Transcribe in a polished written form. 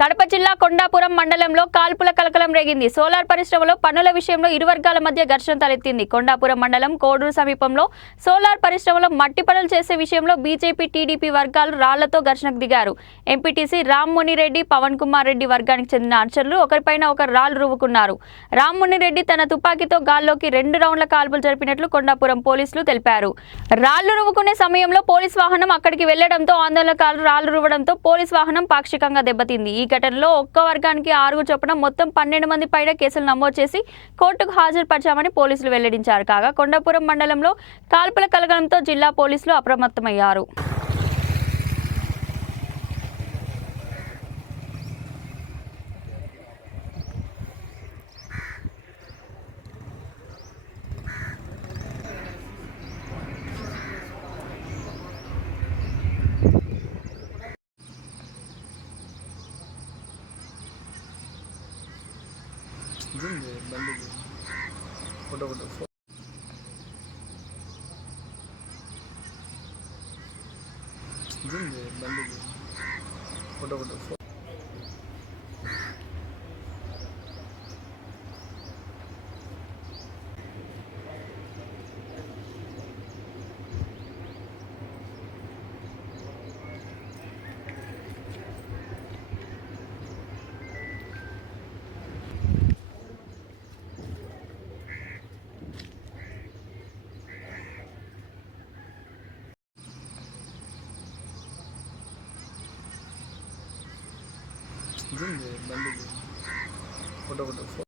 కడప జిల్లా కొండాపురం మండలంలో కాల్పుల కలకలం రేగింది. సోలార్ పరిశ్రమలో పన్నుల విషయంలో ఇరు వర్గాల మధ్య ఘర్షణ తలెత్తింది. కొండాపురం మండలం కోడూరు సమీపంలో సోలార్ పరిశ్రమలో మట్టి పనులు చేసే విషయంలో బీజేపీ టీడీపీ వర్గాలు రాళ్లతో ఘర్షణకు దిగారు. ఎంపీటీసీ రామ్మోనిరెడ్డి, పవన్ కుమార్ రెడ్డి వర్గానికి చెందిన అనుచరులు ఒకరిపైన ఒకరు రాళ్లు రువ్వుకున్నారు. రామ్మోనిరెడ్డి తన తుపాకీతో గాల్లోకి 2 రౌండ్ల కాల్పులు జరిపినట్లు కొండాపురం పోలీసులు తెలిపారు. రాళ్లు రువ్వుకునే సమయంలో పోలీస్ వాహనం అక్కడికి వెళ్లడంతో ఆందోళనకారులు రాళ్లు రువ్వడంతో పోలీస్ వాహనం పాక్షికంగా దెబ్బతింది. ఈ ఘటనలో ఒక్క వర్గానికి 6 చొప్పున మొత్తం 12 మంది పైన కేసులు నమోదు చేసి కోర్టుకు హాజరుపరిచామని పోలీసులు వెల్లడించారు. కాగా కొండాపురం మండలంలో కాల్పుల కలకలంతో జిల్లా పోలీసులు అప్రమత్తమయ్యారు. బండి ఫోటో బండి ఫోటో బండి ఫోటో